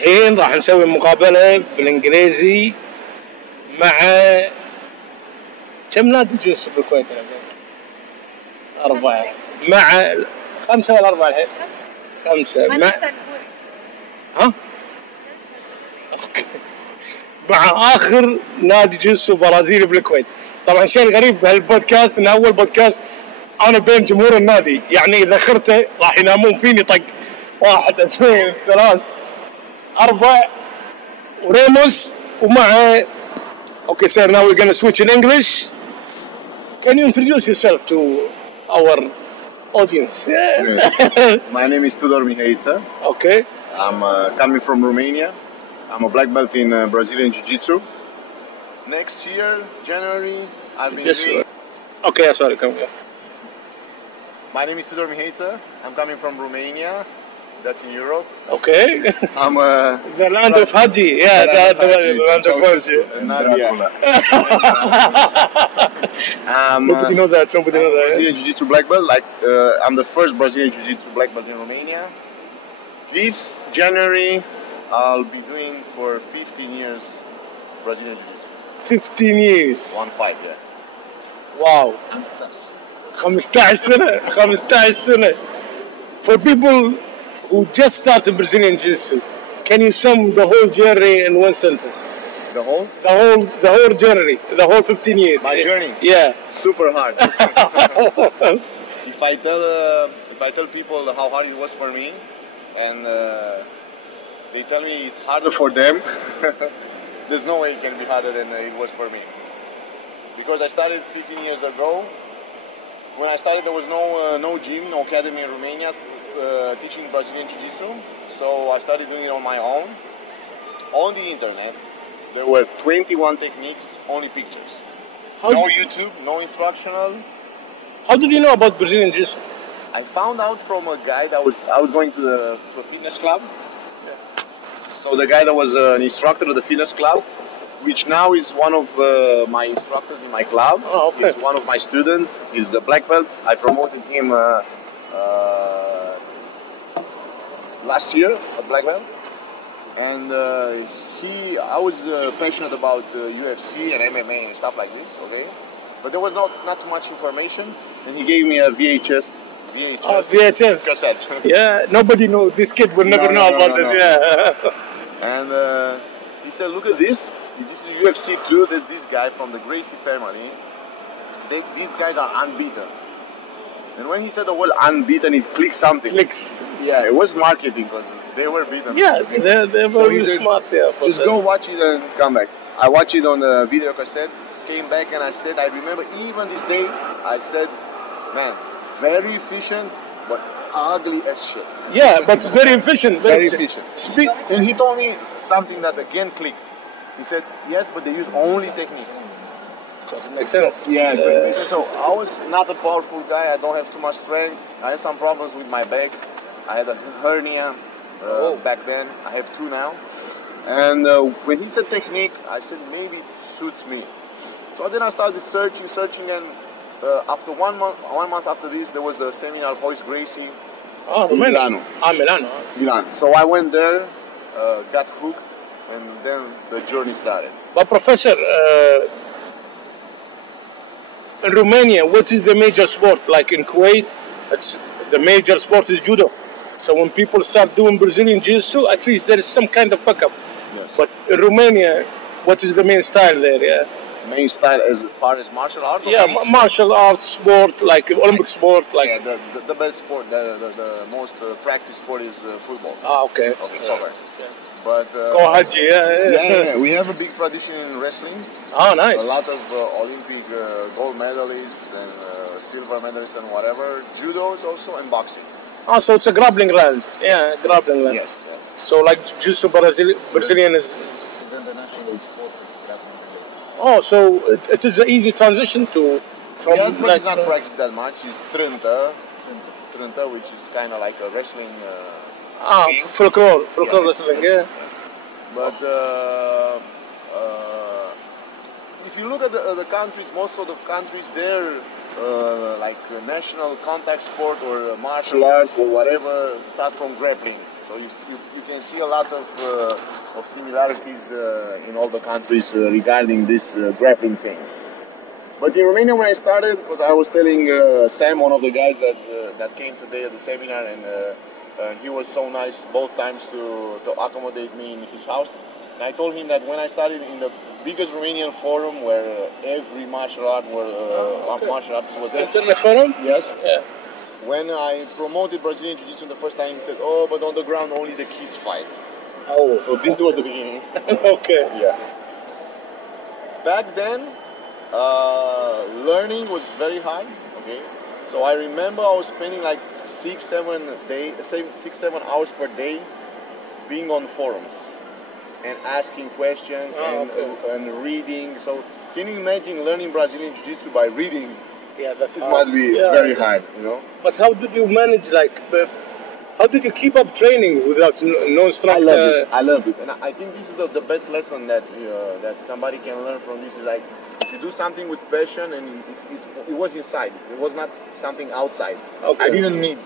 الحين راح نسوي مقابله بالانجليزي مع كم نادي جوجتسو بالكويت؟ 4 مع 5 ولا 4 الحين؟ 5 مع ها؟ اوكي مع اخر نادي جوجتسو برازيلي بالكويت. طبعا الشيء الغريب بهالبودكاست انه اول بودكاست انا بين جمهور النادي، يعني اذا اخرته راح ينامون فيني طق 1 2 3 4 وريموس ومع. Okay, sir, now we're going to switch in English. Can you introduce yourself to our audience? My name is Teidur. Okay. I'm coming from Romania. I'm a black belt in Brazilian Jiu-Jitsu. Next year, January, I've been doing... Okay, sorry, come here. My name is Teidur. I'm coming from Romania. That's in Europe. Okay. I'm the land of Haji. Yeah, the land of Haji. Nadi. Nobody know that. Nobody know that. Brazilian Jiu-Jitsu black belt. Like I'm the first Brazilian Jiu-Jitsu black belt in Romania. This January, I'll be doing for 15 years Brazilian Jiu-Jitsu. 15 years. 1-5, yeah. Wow. 15 سنة. 15 سنة. For people who just started Brazilian Jiu-Jitsu, can you sum the whole journey in one sentence? The whole? The whole journey, the whole 15 years. My journey? Yeah. Super hard. If I tell people how hard it was for me, and they tell me it's harder for them, there's no way it can be harder than it was for me. Because I started 15 years ago. When I started, there was no gym, no academy in Romania teaching Brazilian Jiu-Jitsu. So I started doing it on my own. On the internet, there were 21 techniques, only pictures. No YouTube, no instructional. How did you know about Brazilian Jiu-Jitsu? I found out from a guy that I was going to a fitness club. So the guy that was an instructor of the fitness club, which now is one of my instructors in my club. Oh, okay. He's one of my students. He's a black belt. I promoted him last year, a black belt. And I was passionate about UFC and MMA and stuff like this, okay? But there was not too much information. And he gave me a VHS cassette. Yeah, nobody knows. This kid will never know about this. Yeah. And he said, look at this. This is UFC 2. There's this guy from the Gracie family. These guys are unbeaten. And when he said the word unbeaten, it clicked something. Yeah, it was marketing because they were beaten. Yeah, they're very smart. Yeah, just go watch it and come back. I watched it on the video cassette, came back and I said, I remember even this day, I said, man, very efficient, but ugly as shit. Yeah, but very efficient. Very efficient. And he told me something that again clicked. He said, yes, but they use only technique. Doesn't make sense. Yes, so I was not a powerful guy. I don't have too much strength. I had some problems with my back. I had a hernia back then. I have 2 now. And when he said technique, I said maybe it suits me. So then I started searching, and after 1 month after this, there was a seminar Hoist Gracie in Milano. Milano. So I went there, got hooked, and then the journey started. But Professor, in Romania, what is the major sport? Like in Kuwait, the major sport is judo. So when people start doing Brazilian Jiu-Jitsu, at least there is some kind of backup. Yes. But in Romania, what is the main style there? Yeah. Main style as far as martial arts? Yeah, martial arts sport, like Olympic sport. Like the best sport, the most practiced sport is football. Okay. Soccer. Yeah. But Go Haji, yeah, we have a big tradition in wrestling. Oh, nice. A lot of Olympic gold medalists and silver medalists and whatever. Judo is also, and boxing. Oh, so it's a grappling land. Yeah, grappling land. Yes. So like Jiu-Jitsu Brazilian is even the national sport is grappling related. Oh, so it is an easy transition to from. Yes, but it's not practiced that much. It's Trenta, which is kind of like a wrestling. Folklore wrestling, yeah. But if you look at the countries, most of the countries there, like national contact sport or martial arts or whatever starts from grappling. So you can see a lot of similarities in all the countries regarding this grappling thing. But in Romania, when I started, because I was telling Sam, one of the guys that came today at the seminar, and he was so nice both times to accommodate me in his house. And I told him that when I started in the biggest Romanian forum where every martial art martial artists were there. Internet forum? Yes. Yeah. When I promoted Brazilian Jiu-Jitsu the first time, he said, "Oh, but on the ground only the kids fight." Oh. So this was the beginning. Okay. Yeah. Back then, learning was very high. Okay. So I remember I was spending like 6-7 hours per day being on forums and asking questions and reading. So can you imagine learning Brazilian Jiu-Jitsu by reading? Yeah, this must be very hard, you know. But how did you manage, how did you keep up training without non-structure? I loved it. And I think this is the best lesson that somebody can learn from this is like, if you do something with passion and it was inside, it was not something outside. Okay. I didn't need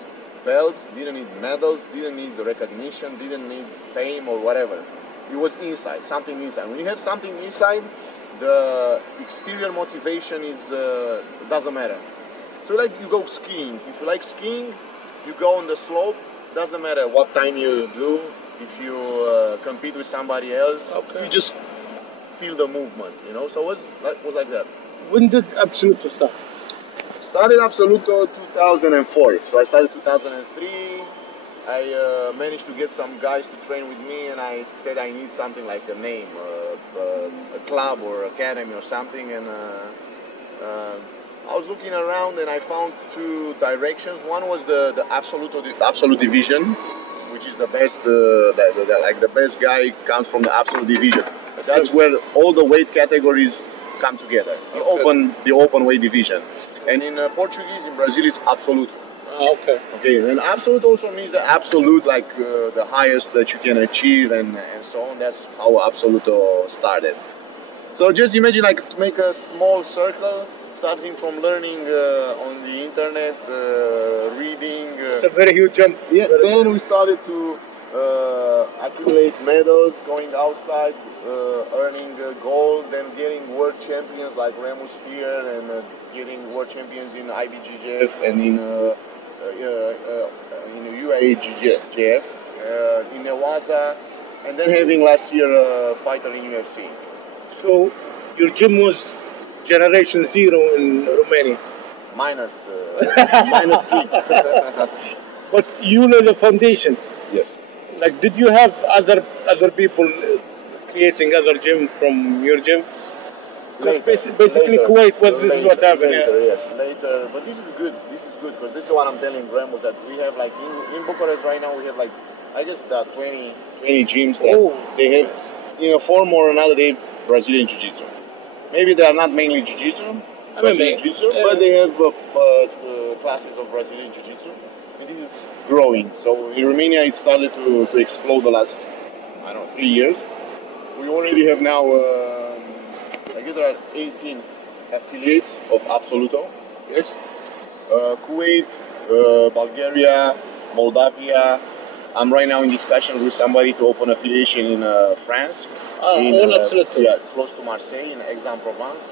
belts, didn't need medals, didn't need the recognition, didn't need fame or whatever. It was inside, something inside. When you have something inside, the exterior motivation doesn't matter. So like you go skiing. If you like skiing, you go on the slope. Doesn't matter what time you do. If you compete with somebody else, you just feel the movement, you know. So it was like that. When did ابسلتو start? Started ابسلتو 2004. So I started 2003. I managed to get some guys to train with me, and I said I need something like a name, a club or academy or something. And I was looking around, and I found two directions. One was the Absolute Division, which is the best, like the best guy comes from the Absolute Division. That's where all the weight categories come together. The open weight division, and in Portuguese, in Brazil, it's Absoluto. Okay. Okay, and absolute also means the absolute, like the highest that you can achieve, and so on. That's how Absoluto started. So just imagine, like, make a small circle, starting from learning on the internet, reading. It's a very huge jump. Yeah. Then we started to accumulate medals, going outside, earning gold, then getting world champions like Remus here, and getting world champions in IBJJF and in UAEJF, in Newaza, and then having last year a fighter in UFC. So your gym was generation 0 in Romania? Minus 3. But you laid the foundation. Yes. Like, did you have other people creating other gym from your gym? Basically, Kuwait. This is what happened. Later, yes, later. But this is good. Because this is what I'm telling Ramos, that we have, like, in Bucharest right now, we have, like, I guess about 20 gyms that they have, in a form or another, they have Brazilian Jiu-Jitsu. Maybe they are not mainly Jiu-Jitsu, but they have classes of Brazilian Jiu-Jitsu, and this is growing. So in Romania, it started to explode the last, 3 years. We already have now, I guess there are 18 affiliates of Absoluto. Yes. Kuwait, Bulgaria, Moldavia. I'm right now in discussion with somebody to open affiliation in France. Absoluto. Yeah, close to Marseille in Aix-en-Provence.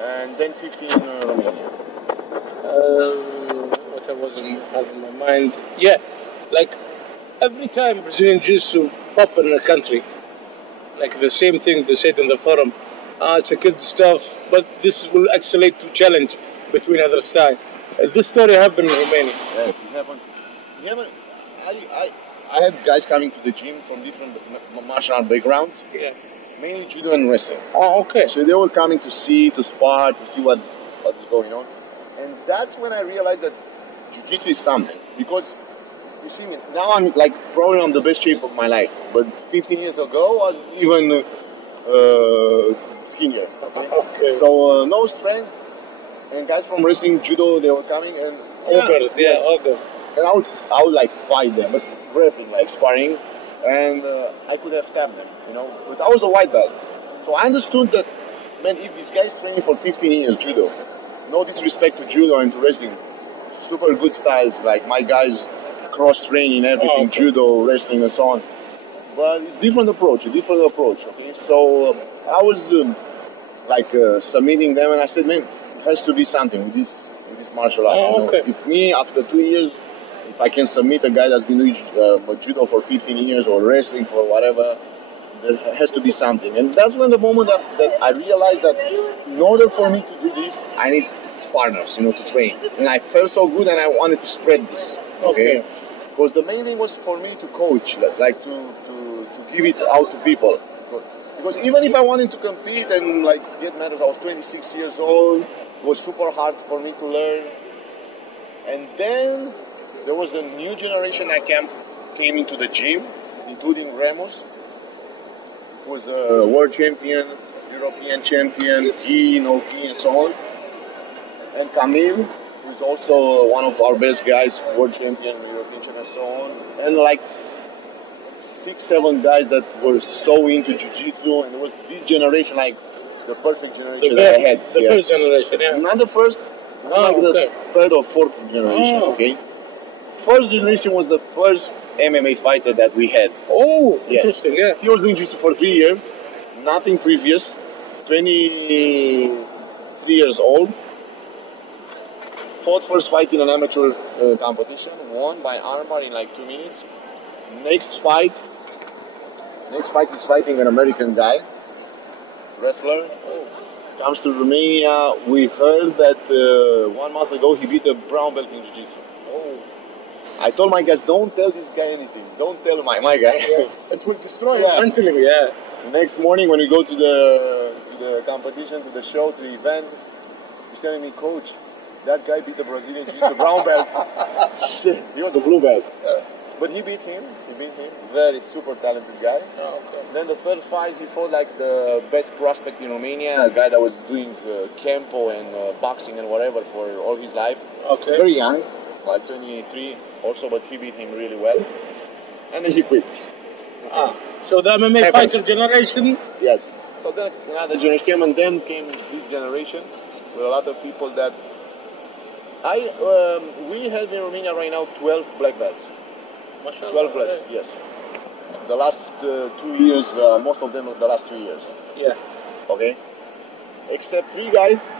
And then 15 in Romania. What I was having in my mind. Yeah, like every time Brazilian Jiu-Jitsu pop in a country, like the same thing they said in the forum. It's a good stuff, but this will escalate to challenge between other sides. This story happened in Romania. Yes, it happened. I had guys coming to the gym from different martial art backgrounds. Yeah. Mainly judo and wrestling. Oh, okay. So they were coming to spar, to see what is going on. And that's when I realized that jiu-jitsu is something. Because, you see me, now I'm like probably in the best shape of my life. But 15 years ago, I was even skinnier. Okay. So no strength. And guys from wrestling, judo, they were coming. And ogres, ogre. And I would like fight them, but grappling, like sparring. And I could have tapped them, But I was a white belt. So I understood that, man, if this guy is training for 15 years judo, no disrespect to judo and to wrestling, super good styles. Like my guys cross-training everything, judo, wrestling, and so on. But it's different approach. Okay, so I was submitting them, and I said, man, it has to be something with this martial art. If me after 2 years, if I can submit a guy that's been doing judo for 15 years or wrestling for whatever, there has to be something. And that's when the moment that I realized that in order for me to do this, I need partners, to train. And I felt so good, and I wanted to spread this. Okay. Because the main thing was for me to coach, like to give it out to people. Because even if I wanted to compete and get medals, I was 26 years old. It was super hard for me to learn. And then there was a new generation that came into the gym, including Ramos, who was a world champion, European champion, gi, no gi, and so on. And Camille, who's also one of our best guys, world champion, European champion, and so on. And 6, 7 guys that were so into jiu-jitsu, and there was this generation, the perfect generation that I had. The first generation, yeah. Not the first, the third or fourth generation, okay? First generation was the first MMA fighter that we had. Oh, interesting, yeah. He was doing jiu-jitsu for 3 years, nothing previous, 23 years old. Fought first fight in an amateur competition, won by armbar in 2 minutes. Next fight he's fighting an American guy, wrestler. Comes to Romania. We heard that 1 month ago he beat a brown belt in jiu-jitsu. I told my guys, don't tell this guy anything. Don't tell my guy. Yeah. It will destroy him mentally, yeah. Next morning when we go to the competition, to the show, to the event, he's telling me, coach, that guy beat a Brazilian jiu-jitsu brown belt. Shit, he was a blue belt. Yeah. But he beat him. Very super talented guy. Then the third fight, he fought the best prospect in Romania, a guy that was doing Kempo and boxing and whatever for all his life. Okay. Very young, 23 also, but he beat him really well. And then he quit. So the MMA fighter generation? Yes. So then another generation came, and then came this generation with a lot of people that we have in Romania right now 12 black belts. 12 belts, yes. The last 2 years, most of them the last 2 years. Yeah. Okay. Except 3 guys,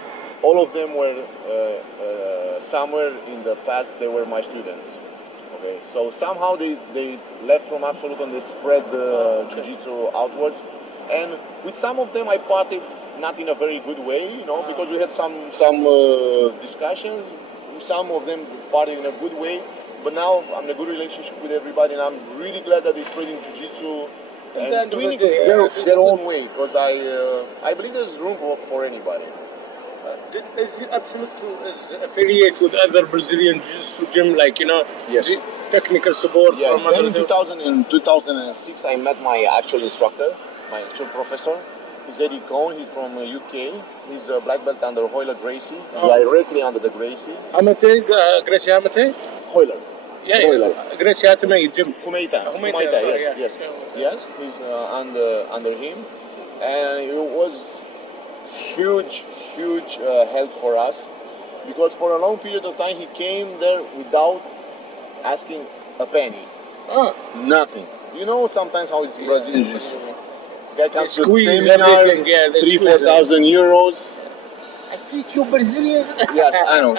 all of them were somewhere in the past they were my students. Okay. So somehow they left from Absolute and they spread the jiu-jitsu outwards. And with some of them I parted not in a very good way, because we had some discussions. Some of them parted in a good way. But now I'm in a good relationship with everybody, and I'm really glad that they're spreading jiu-jitsu and doing it their own way, because I believe there's room for anybody. Is ابسلتو affiliate with other Brazilian jiu-jitsu gym, yes. Technical support? Yes. Then in 2006 I met my actual instructor, my actual professor. He's Eddie Cohn. He's from UK. He's a black belt under Hoyler Gracie, directly under the Gracie. Gracie Amate? Hoyler. Yeah, Hoyler. Gracie Amate gym. Humeita, yes. He's under him, and it was huge help for us, because for a long period of time he came there without asking a penny. Nothing. Sometimes how it's Brazilian jiu-jitsu. Guy comes to the seminar, 3,000-4,000 euros. I teach you Brazilian. Yes, I know.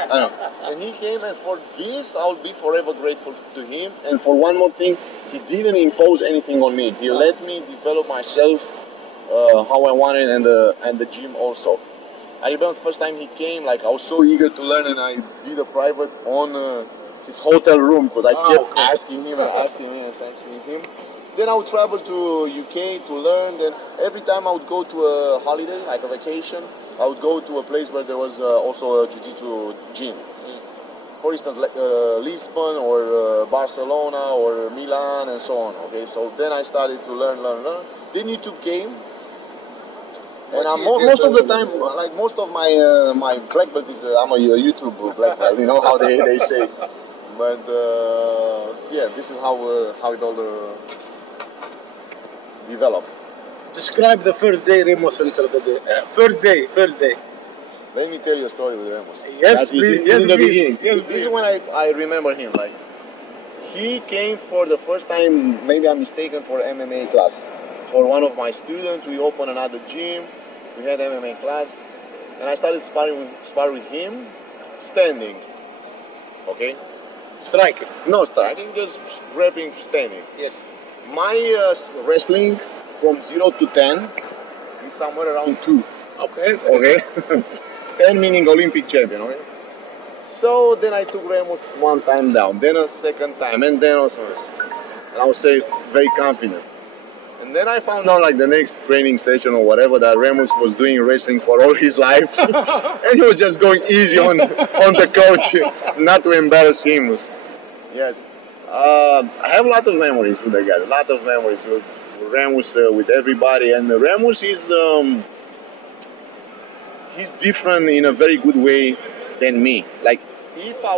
And he came, and for this I'll be forever grateful to him. And for one more thing, he didn't impose anything on me. He let me develop myself how I wanted, and the gym also. I remember the first time he came, I was so eager to learn, and I did a private on his hotel room, because I kept asking him and asking him. Then I would travel to UK to learn. Then every time I would go to a holiday, like a vacation, I would go to a place where there was also a jiu-jitsu gym. For instance, Lisbon or Barcelona or Milan and so on. Okay, so then I started to learn. Then YouTube came, and most of the time, most of my black belt is I'm a YouTube black belt. You know how they say. But this is how it all developed. Describe the first day Remo Center. First day. Let me tell you a story with Ramos. Yes, that is please. Yes, in the please. beginning. Yes, This is when I remember him. Like, he came for the first time, maybe I'm mistaken, for MMA class. For one of my students, we opened another gym. We had MMA class, and I started spar with him, standing. Okay. Striker. No striking, just grappling, standing. Yes. My wrestling from 0 to 10 is somewhere around 2. Okay. Okay. 10 meaning Olympic champion. Okay. So then I took Ramos one time down, then a second time, and then also, and I would say it's very confident. And then I found out, like, the next training session or whatever, that Ramos was doing wrestling for all his life, and he was just going easy on the coach, not to embarrass him. Yes, I have a lot of memories with the guy. A lot of memories with Ramos, with everybody, and Ramos is he's different in a very good way than me. Like, if I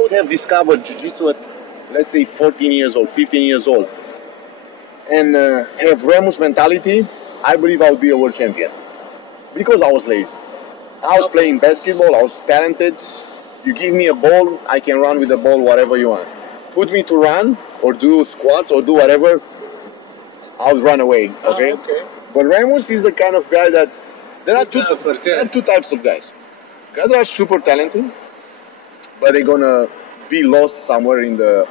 would have discovered Jiu-Jitsu at, let's say, 14 years old, 15 years old, and have Ramos mentality, I believe I would be a world champion. Because I was lazy. I was playing basketball, I was talented. You give me a ball, I can run with the ball whatever you want. Put me to run, or do squats, or do whatever, I would run away, okay? Okay. But Ramos is the kind of guy that, there are two types of guys. Guys that are super talented, but they're gonna be lost somewhere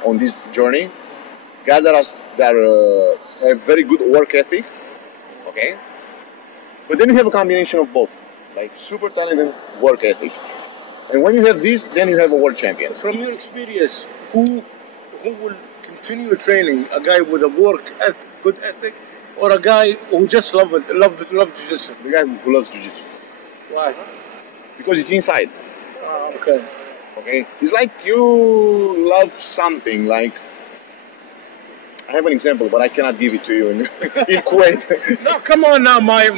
on this journey. Guys that have very good work ethic, okay? But then you have a combination of both, like super talented work ethic. And when you have this, then you have a world champion. From your experience, who will continue training? A guy with a good ethic, or a guy who just loved jiu-jitsu? The guy who loves jiu-jitsu. Why? Because it's inside. Okay. Okay? It's like you love something, like, I have an example, but I cannot give it to you in Kuwait. No, come on now, my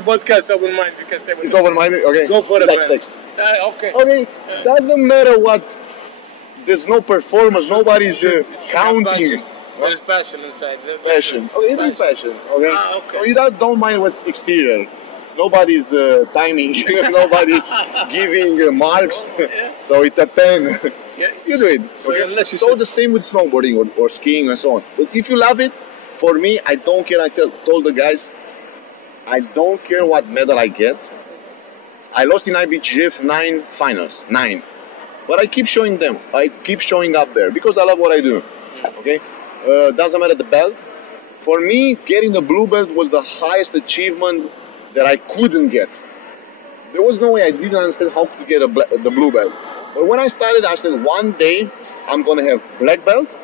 podcast open mind. You can say it's open-minded? Okay. Go for it's it. Like sex. Okay. Okay. Doesn't matter what. There's no performance. Nobody's counting. There's passion inside. Passion. Okay, it is passion. Okay. Okay. So you don't mind what's exterior. Nobody's timing. Nobody's giving marks. So it's a 10. You do it. Okay? So the same with snowboarding or skiing and so on. But if you love it, for me, I don't care. I told the guys, I don't care what medal I get. I lost in IBGF 9 finals. 9. But I keep showing them. I keep showing up there because I love what I do. Okay? Doesn't matter the belt. For me, getting the blue belt was the highest achievement that I couldn't get. There was no way. I didn't understand how to get the blue belt. But when I started, I said, one day I'm going to have black belt,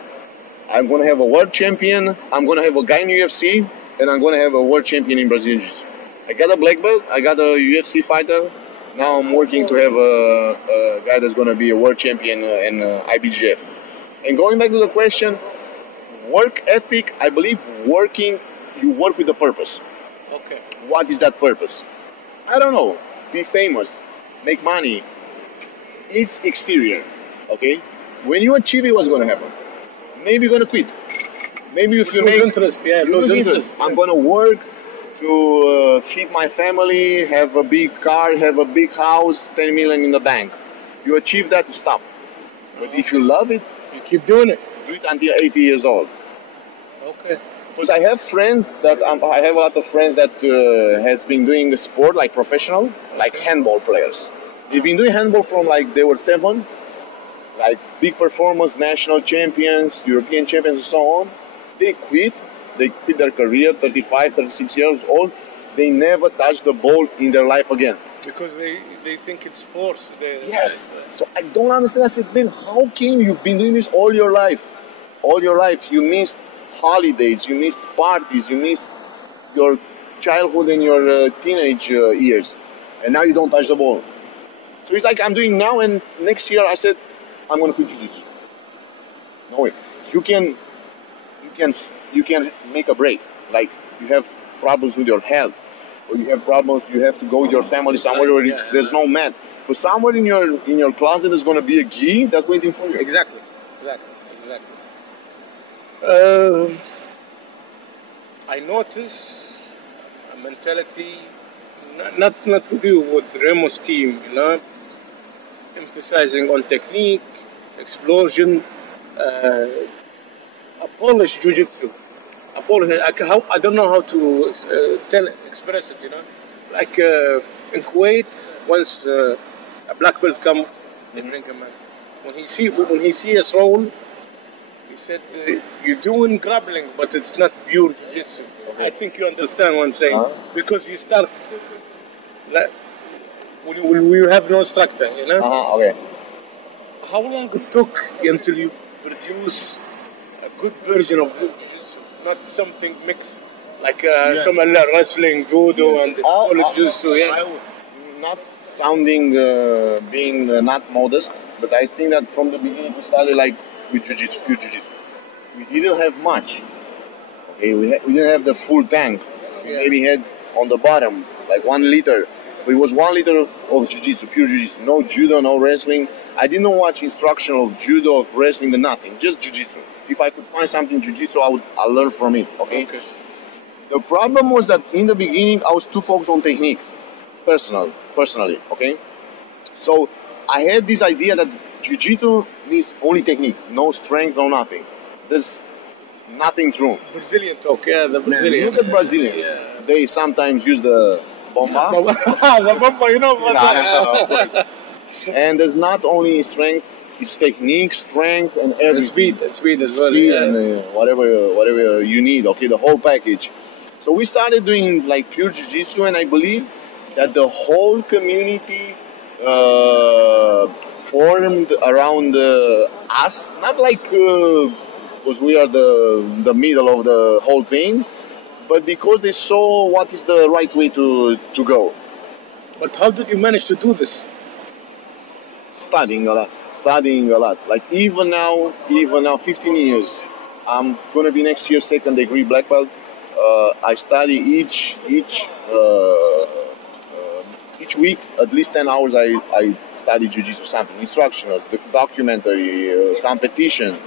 I'm going to have a world champion, I'm going to have a guy in UFC, and I'm going to have a world champion in Brazilian Jiu-Jitsu. I got a black belt, I got a UFC fighter, now I'm working to have a guy that's going to be a world champion in IBGF. And going back to the question, work ethic, I believe you work with a purpose. Okay. What is that purpose? I don't know. Be famous, make money. It's exterior, okay? When you achieve it, what's going to happen? Maybe you're going to quit. Maybe if you lose interest. I'm going to work to feed my family, have a big car, have a big house, 10 million in the bank. You achieve that, you stop. But if you love it, you keep doing it. Do it until 80 years old. Okay. Because I have friends that I have a lot of friends that has been doing the sport like professional, like handball players. They've been doing handball from like they were 7, like big performance, national champions, European champions, and so on. They quit their career, 35, 36 years old. They never touch the ball in their life again. Because they think it's force. Yes. So I don't understand. I said, man, how can you been doing this all your life? All your life. You missed holidays, you missed parties, you missed your childhood and your teenage years. And now you don't touch the ball. So it's like I'm doing now, and next year I said, I'm going to quit jiu-jitsu. No way. You can make a break. Like you have problems with your health, or you have problems, you have to go with your family somewhere where there's no mat. But somewhere in your closet there's going to be a gi that's waiting for you. Exactly. I notice a mentality not with you, with Remo's team, you know, emphasizing on technique, explosion, abolish jiu-jitsu. I don't know how to express it, you know. Like in Kuwait, once a black belt come, they bring him in. When he see us roll, he said, "You're doing grappling, but it's not pure jiu-jitsu." Okay. I think you understand what I'm saying, because you start like when we have no structure, you know. Okay. How long it took until you produce a good version of jiu-jitsu, not something mixed like some wrestling, judo, and jiu-jitsu? Not sounding being not modest, but I think that from the beginning we started like with jiu-jitsu, pure jiu-jitsu. We didn't have much. Okay, we didn't have the full tank. We maybe had on the bottom like 1 liter. It was 1 liter of jiu-jitsu, pure jiu-jitsu. No judo, no wrestling. I didn't watch instruction of judo, of wrestling, nothing. Just jiu-jitsu. If I could find something jiu-jitsu, I'll learn from it. Okay. The problem was that in the beginning I was too focused on technique, personally. Okay. So I had this idea that jiu-jitsu needs only technique, no strength, no nothing. There's nothing true. Brazilian talk, the Brazilian. Man, look at Brazilians. Yeah. They sometimes use the bomba. The bomba, you know. Of course. And there's not only strength, it's technique, strength, and everything. Speed as well. Speed and whatever you need. Okay, the whole package. So we started doing like pure jiu-jitsu, and I believe that the whole community formed around us. Not like because we are the middle of the whole thing, but because they saw what is the right way to go. But how did you manage to do this? Studying a lot. Like even now, 15 years. I'm gonna be next year 2nd degree black belt. I study each week at least 10 hours. I study jiu-jitsu something, instructionals, the documentary, competition.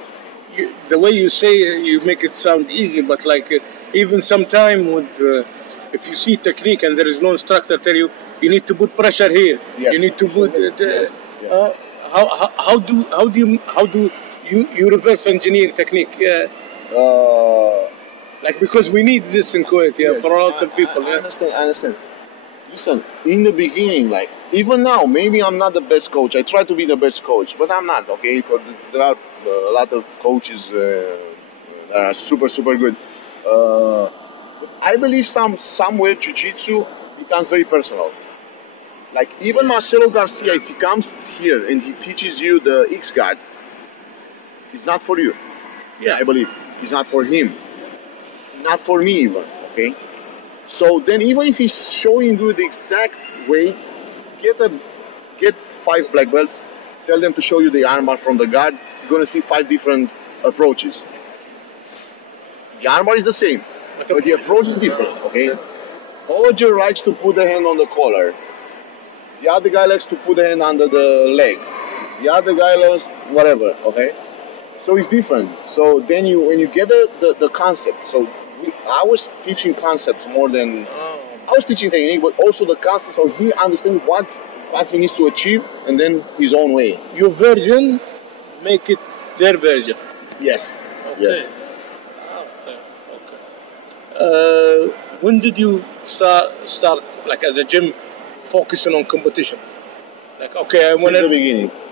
The way you say you make it sound easy, but like even sometime with if you see technique and there is no instructor tell you need to put pressure here. Yes. You need to put. How do you reverse engineer technique? Like because we need this in Kuwait, for a lot of people. I understand. Listen, in the beginning, like even now, maybe I'm not the best coach. I try to be the best coach, but I'm not. Okay, because there are a lot of coaches that are super good. But I believe somewhere jiu-jitsu becomes very personal. Like even Marcelo Garcia, if he comes here and he teaches you the X guard, it's not for you. Yeah, I believe it's not for him. Not for me even, okay? So then even if he's showing you the exact way, get 5 black belts, tell them to show you the armbar from the guard, you're gonna see 5 different approaches. The armbar is the same, but the approach is different, okay? Roger likes to put the hand on the collar. The other guy likes to put the hand under the leg. The other guy loves whatever, okay? So it's different. So then when you get the concept, so I was teaching concepts more than I was teaching technique, but also the concept. So he understands what he needs to achieve, and then his own way. Your version, make it their version. Yes. Okay. Yes. Okay. When did you start like as a gym, focusing on competition? Like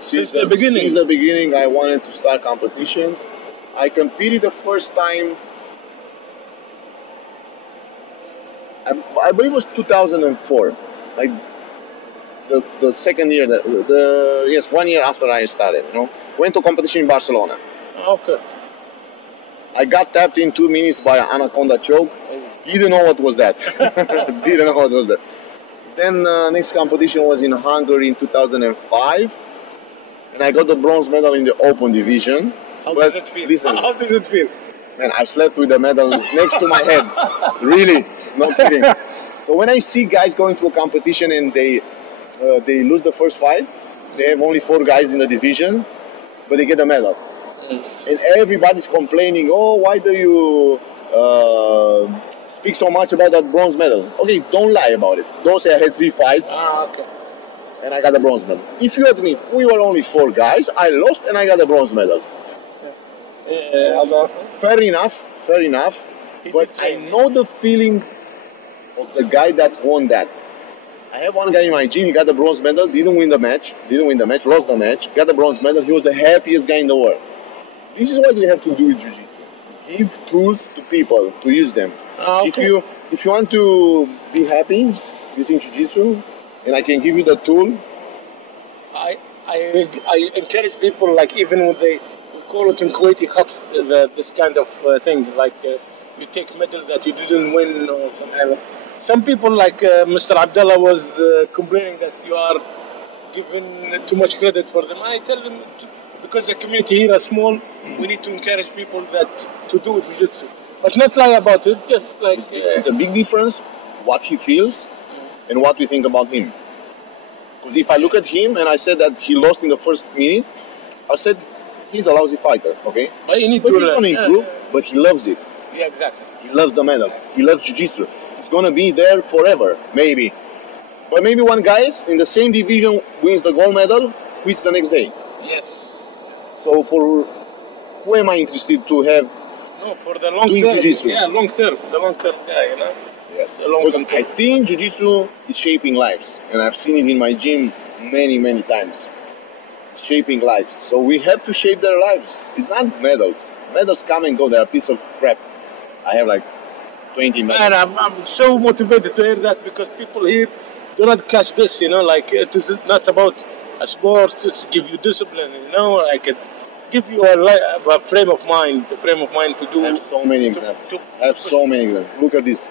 Since the beginning, I wanted to start competitions. I competed the first time. I believe it was 2004, like the second year. 1 year after I started. Went to competition in Barcelona. Okay. I got tapped in 2 minutes by an anaconda choke. Didn't know what was that. Then next competition was in Hungary in 2005, and I got the bronze medal in the open division. How does it feel? Listen, how does it feel? Man, I slept with the medal next to my head. Really, not kidding. So when I see guys going to a competition and they lose the first fight, they have only 4 guys in the division, but they get a medal. And everybody's complaining, oh, why do you speak so much about that bronze medal? Okay, don't lie about it. Don't say I had 3 fights and I got a bronze medal. If you admit we were only 4 guys, I lost and I got a bronze medal. Fair enough. But I know the feeling of the guy that won that. I have one guy in my gym, he got the bronze medal, didn't win the match, lost the match, got the bronze medal, he was the happiest guy in the world. This is what we have to do with Jiu-Jitsu. Give tools to people to use them. If you want to be happy using Jiu-Jitsu, and I can give you the tool. I encourage people, like even when they call it in Kuwaiti khatf, this kind of thing, like you take medal that you didn't win or something. Some people like Mr. Abdullah was complaining that you are giving too much credit for them. I tell them, because the community here is small, we need to encourage people that to do Jiu-Jitsu. But not lie about it, just like... It's a big difference what he feels and what we think about him. Because if I look at him and I said that he lost in the first minute, I said, he's a lousy fighter, okay? But he's going to improve, but he loves it. Yeah, exactly. He loves the medal. He loves Jiu-Jitsu. He's going to be there forever, maybe. But maybe one guy in the same division wins the gold medal, quits the next day. Yes. So for who am I interested to have? No, for the long term. Jiu-Jitsu. Yeah, long term. The long term guy, you know? Yes. I think Jiu-Jitsu is shaping lives. And I've seen it in my gym many, many times. Shaping lives. So we have to shape their lives. It's not medals. Medals come and go. They're a piece of crap. I have like 20 medals. And I'm so motivated to hear that, because people here do not catch this, you know, like it is not about a sport to give you discipline, you know, like it give you a frame of mind, to do. I have so many examples. Look at this.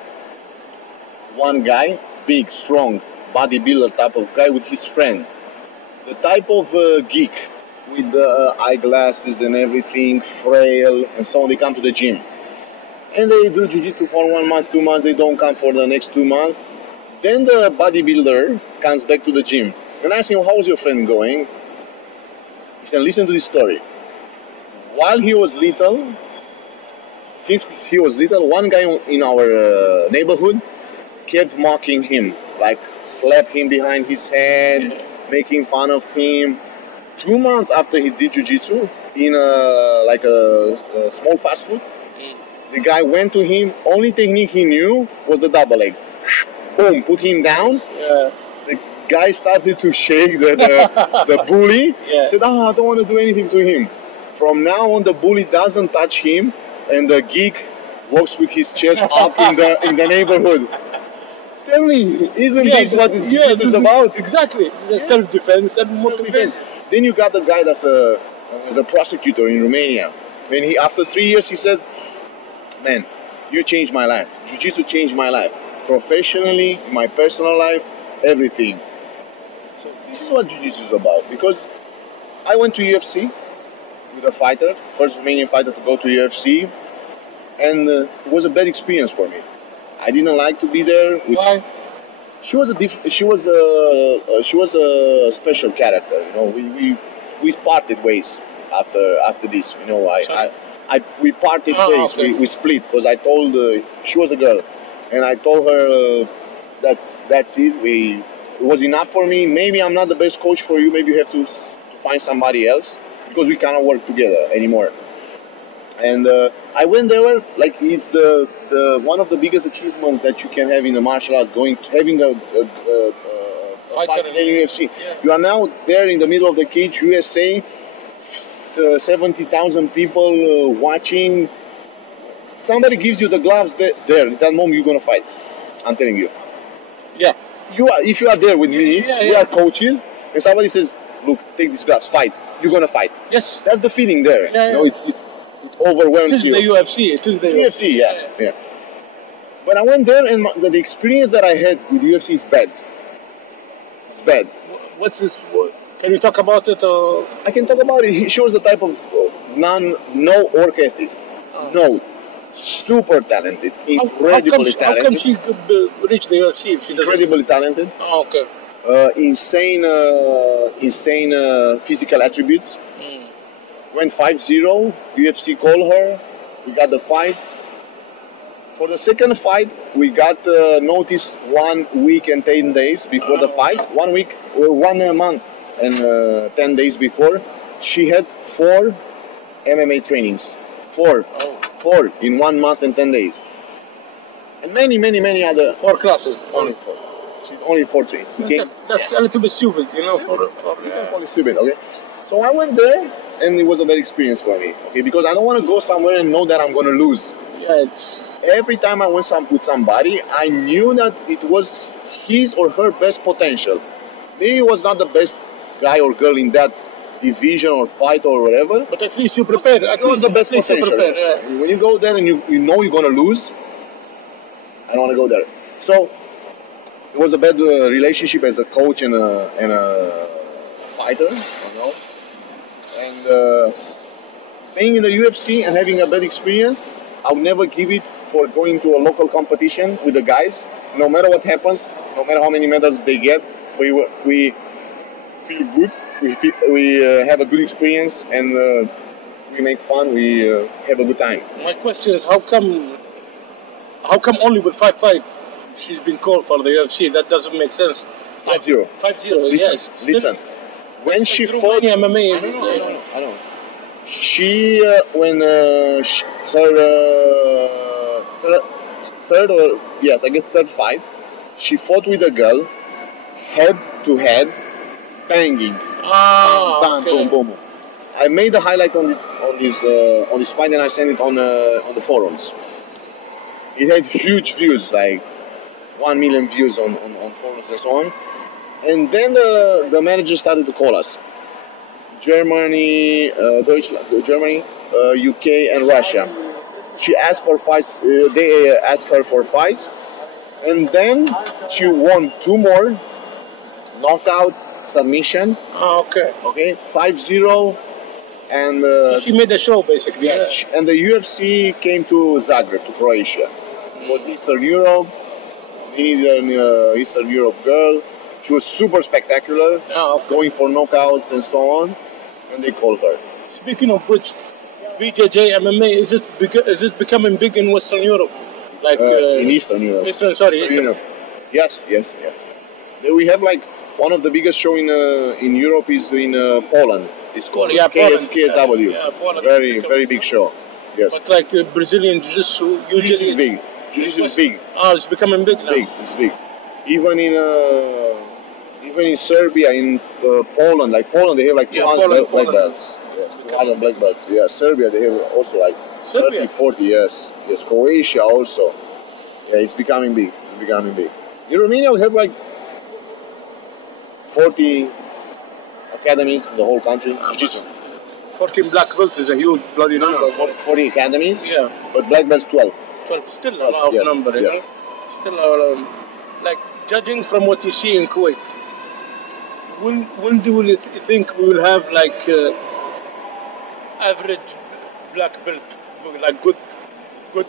One guy, big, strong, bodybuilder type of guy with his friend. The type of geek with the eyeglasses and everything, frail, and so on. They come to the gym. And they do Jiu-Jitsu for 1 month, 2 months. They don't come for the next 2 months. Then the bodybuilder comes back to the gym. And I ask him, how's your friend going? He said, listen to this story. While he was little, one guy in our neighborhood kept mocking him, like slapped him behind his head, making fun of him. 2 months after he did Jiu-Jitsu in a small fast food, the guy went to him. Only technique he knew was the double leg. Boom, put him down. Yeah. The guy started to shake the bully. Yeah. Said, I don't want to do anything to him. From now on, the bully doesn't touch him, and the geek walks with his chest up in the neighborhood. Tell me, isn't this what this is about? Exactly. It's self-defense and motivation. Then you got the guy that's a prosecutor in Romania. And after 3 years, he said, man, you changed my life. Jiu-Jitsu changed my life. Professionally, my personal life, everything. So this is what Jiu-Jitsu is about. Because I went to UFC with a fighter, first Romanian fighter to go to UFC. And it was a bad experience for me. I didn't like to be there. Why? She was a special character. You know, we parted ways after this. You know, we parted ways. Okay. We split because I told she was a girl, and I told her that's it. It was enough for me. Maybe I'm not the best coach for you. Maybe you have to find somebody else because we cannot work together anymore. And I went there, like it's the one of the biggest achievements that you can have in the martial arts, having a fight in the UFC. Yeah. You are now there in the middle of the cage, USA, 70,000 people watching. Somebody gives you the gloves there. At that moment, you're gonna fight. I'm telling you. Yeah. If you are there with me, we are coaches, and somebody says, "Look, take this gloves, fight." You're gonna fight. Yes. That's the feeling there. Yeah. You know, it overwhelms you. It is the UFC. It is the UFC. Yeah. But I went there, and the experience that I had with UFC is bad. It's bad. What's this? Can you talk about it? Or? I can talk about it. He shows the type of no work ethic. No. Super talented. Incredibly talented. How come she could reach the UFC if she doesn't? Incredibly talented. Oh, okay. Insane physical attributes. Went 5-0. UFC called her. We got the fight. For the second fight, we got notice 1 week and 10 days before the fight. 1 week, 1 month and 10 days before. She had 4 MMA trainings. 4 in 1 month and 10 days. And many other. 4 classes. Only 4. She's only 4 trainings. Okay? That's a little bit stupid, you know. You can call it stupid, okay? So I went there, and it was a bad experience for me, okay? Because I don't want to go somewhere and know that I'm going to lose. Yeah, it's... Every time I went with somebody, I knew that it was his or her best potential. Maybe it was not the best guy or girl in that division or fight or whatever. But at least you prepared. It was the best potential. Prepared, yeah. When you go there and you know you're going to lose, I don't want to go there. So it was a bad relationship as a coach and a fighter, you know. And being in the UFC and having a bad experience, I would never give it for going to a local competition with the guys. No matter what happens, no matter how many medals they get, we feel good. We have a good experience and we make fun. We have a good time. My question is, how come only with 5 fights she's been called for the UFC? That doesn't make sense. 5-0. 5-0. Yes. Listen. When she fought, Roomania MMA. I don't know. She when her third fight, she fought with a girl, head to head, banging. Bam, Okay. boom, boom. I made a highlight on this fight and I sent it on the forums. It had huge views, like 1 million views on forums and so on. And then the manager started to call us. Germany, UK, and Russia. She asked for fights. They asked her for fights, and then she won 2 more, knockout, submission. Okay. Okay, 5-0, and So she made the show basically. yes, and the UFC came to Zagreb, to Croatia. It was Eastern Europe. We needed an Eastern Europe girl. She was super spectacular, going for knockouts and so on, and they called her. Speaking of which, BJJ MMA is it becoming big in Western Europe? Like in Eastern Europe. Eastern Europe. Yes. We have like one of the biggest show in Europe is in Poland. It's called KSW. Yeah, Poland. Very big show. Yes. But like Brazilian Jiu-Jitsu usually is big. Jiu-Jitsu is big. It's becoming big now. It's big. Even in Serbia, in Poland, like Poland, they have like 200 black belts. Yes, 200 black belts. Yeah, Serbia, they have also like 30, 40. Yes. Croatia also. Yeah, it's becoming big. In Romania, we have like 40 academies in the whole country. 14 black belts is a huge bloody number. 40 academies. Yeah. But black belts 12. 12, still a lot of number, you know? Still a lot of, like, judging from what you see in Kuwait, when do you think we will have, like, average black belt, like good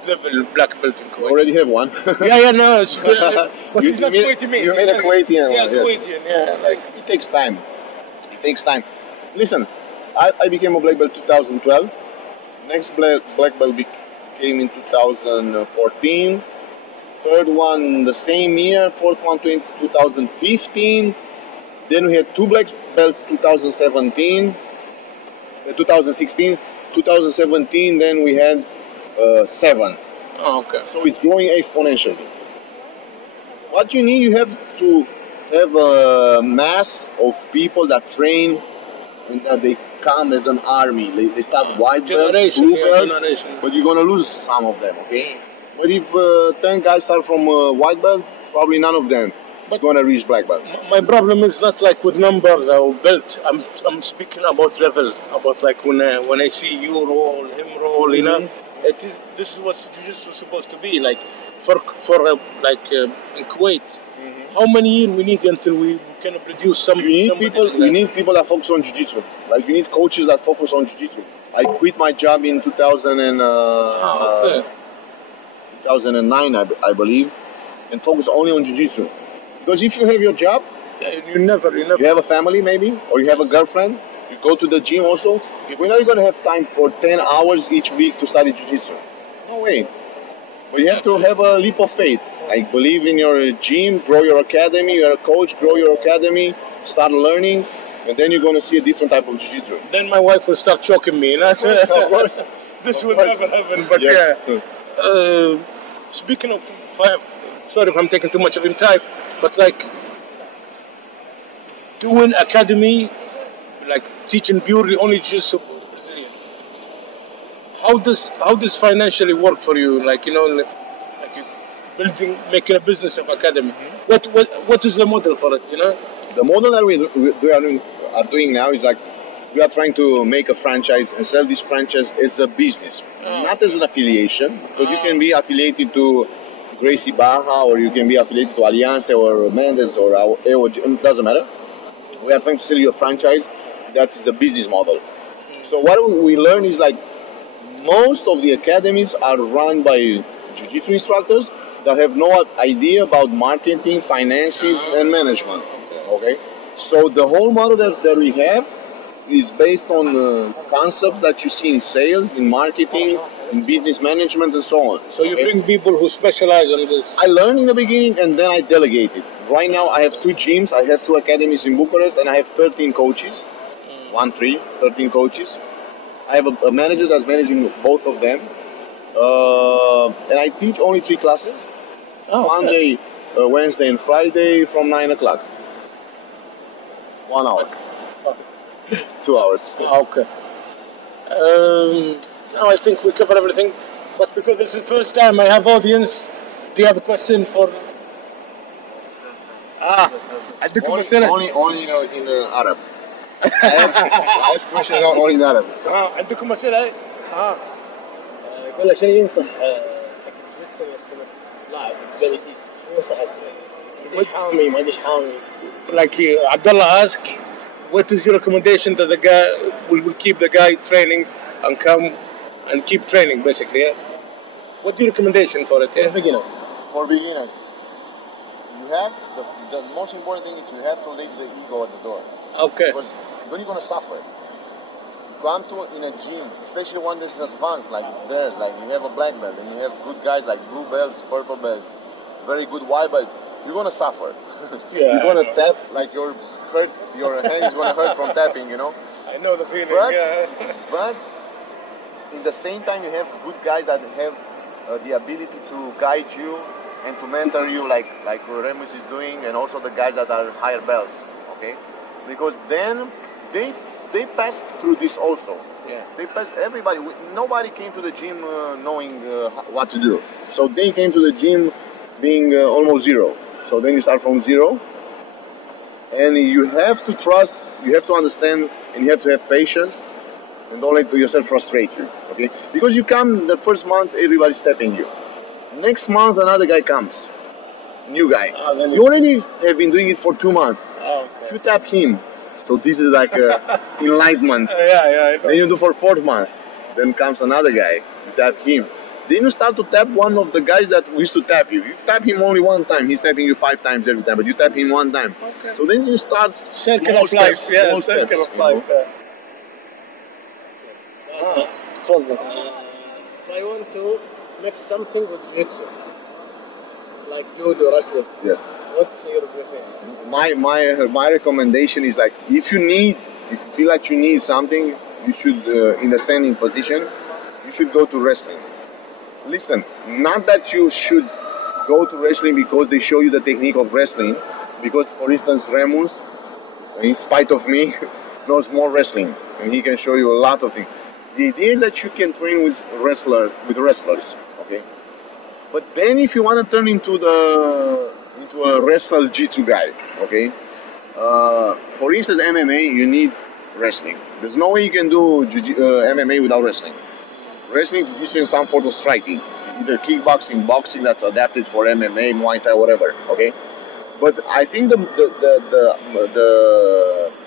level black belt in Kuwait? Already have one. No. But it's not Kuwaiti made. You made a Kuwaitian one. Yes. Kuwaitian, yeah. Like, it takes time. Listen, I became a black belt 2012. Next black belt came in 2014. Third one the same year. Fourth one 2015. Then we had 2 black belts 2016. 2017, then we had 7. okay. So it's growing exponentially. What you need, you have to have a mass of people that train and that they come as an army. They start white belts, blue belts, but you're gonna lose some of them, okay? But if 10 guys start from white belt, probably none of them is gonna reach black belt. My problem is not like with numbers or belt. I'm speaking about level. About like when I see you roll, him roll, you know. This is what Jiu-Jitsu is supposed to be like for in Kuwait. How many years we need until we can produce some? We need people that focus on Jiu-Jitsu. Like we need coaches that focus on Jiu-Jitsu. I quit my job in 2009, I believe, and focus only on Jiu-Jitsu. Because if you have your job, you never. You have a family maybe, or you have a girlfriend, You go to the gym also. We're not going to have time for 10 hours each week to study jiu-jitsu. No way. But you have to have a leap of faith. Like, believe in your gym, grow your academy, you're a coach, grow your academy, start learning, and then you're going to see a different type of jiu-jitsu. Then my wife will start choking me. Of course. This will never happen. But yeah. Speaking of, sorry if I'm taking too much of your time, but like doing academy, like teaching purely only jiu-jitsu, how does financially work for you? Like, you know, like you making a business of academy. What is the model for it? You know, the model that we are doing now is like we are trying to make a franchise and sell this franchise as a business, not as an affiliation. Because you can be affiliated to Gracie Baja, or you can be affiliated to Alianza or Mendes or it doesn't matter. We are trying to sell you a franchise that is a business model. So what we learn is like most of the academies are run by jiu-jitsu instructors that have no idea about marketing, finances, and management. Okay, so the whole model that we have is based on concepts that you see in sales, in marketing, in business management, and so on. So you bring people who specialize on this. I learned in the beginning, and then I delegated. Right now, I have 2 gyms, I have 2 academies in Bucharest, and I have 13 coaches. 13 coaches. I have a manager that's managing both of them. And I teach only 3 classes. Monday, Wednesday, and Friday from 9 o'clock. 1 hour. 2 hours. Okay. Now I think we covered everything. But because this is the first time I have audience, do you have a question for... Only in Arab. I ask questions only in Arab. عندكم أسئلة؟ يقول عشان ينصح الجوجتسو يستمر لاعب جديد شو ينصح يستمر؟ يدش حامي ما يدش حامي. Like Abdullah asked, what is your recommendation that the guy will keep the guy training and come and keep training basically? Yeah? What's your recommendation for it? Yeah? For beginners, you have the most important thing is you have to leave the ego at the door. Okay. Because then you're gonna suffer. You come to in a gym, especially one that's advanced like theirs, like you have a black belt and you have good guys like blue belts, purple belts, very good white belts. You're gonna suffer. Yeah. You're gonna tap like your hand is gonna hurt from tapping, you know. I know the feeling. But in the same time, you have good guys that have the ability to guide you and to mentor you, like Remus is doing, and also the guys that are higher belts. Okay. Because then they passed through this also. Yeah. They passed everybody. Nobody came to the gym knowing what to do. So they came to the gym being almost zero. So then you start from zero. And you have to trust, you have to understand, and you have to have patience. And don't let yourself frustrate you. Okay? Because you come the first month, everybody's tapping you. Next month, another guy comes. New guy. You already have been doing it for 2 months. Okay. If you tap him, so this is like enlightenment. Yeah. Then you do for 4th month. Then comes another guy. You tap him. Then you start to tap one of the guys that used to tap you. You tap him only 1 time. He's tapping you 5 times every time, but you tap him 1 time. Okay. So then you start Circle of life. Yeah, circle of life. If I want to mix something with jiu-jitsu, like judo, wrestling. Yes. What's your preference? My recommendation is like if you feel like you need something, you should in the standing position, you should go to wrestling. Listen, not that you should go to wrestling because they show you the technique of wrestling, because for instance Remus, in spite of me, knows more wrestling and he can show you a lot of things. The idea is that you can train with wrestlers, okay? But then if you want to turn into a wrestler jiu-jitsu guy, okay? For instance, MMA, you need wrestling. There's no way you can do MMA without wrestling. Wrestling is jiu-jitsu in some form of striking. Either kickboxing, boxing that's adapted for MMA, Muay Thai, whatever, okay? But I think the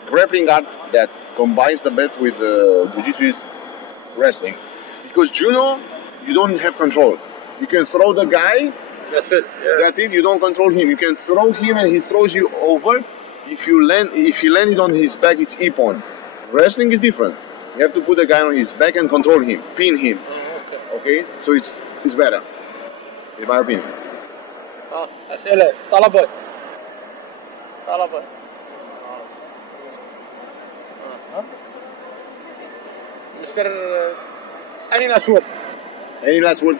grappling art that combines the best with jiu-jitsu is wrestling. Because judo, you don't have control. You can throw the guy. That's it. Yeah. That's it. You don't control him. You can throw him and he throws you over. If he landed on his back, it's ippon. Wrestling is different. You have to put a guy on his back and control him, pin him. Okay? So it's better, in my opinion. أسئلة طلبة Mr. Any last word? Any last word?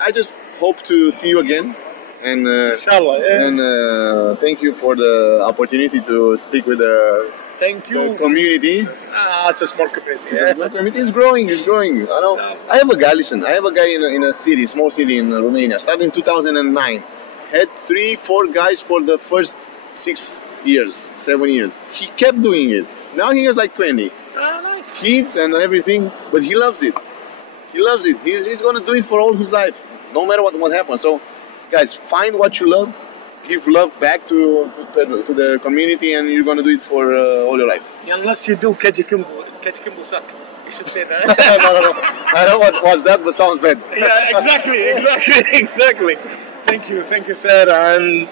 I just hope to see you again. And Inshallah, yeah. And thank you for the opportunity to speak with the community. It's a small community. It's a small community. It's growing. I know. I have a guy. Listen, I have a guy in a city, small city in Romania. Started in 2009. Had 3-4 guys for the first 6 years, 7 years. He kept doing it. Now he has like 20 nice. kids and everything, but he loves it. He's gonna do it for all his life, no matter what happens. So, guys, find what you love, give love back to the community, and you're gonna do it for all your life. Unless you do Kejikimbo suck. You should say that. No. I don't know what was that, but sounds bad. Yeah, exactly. Thank you, sir, and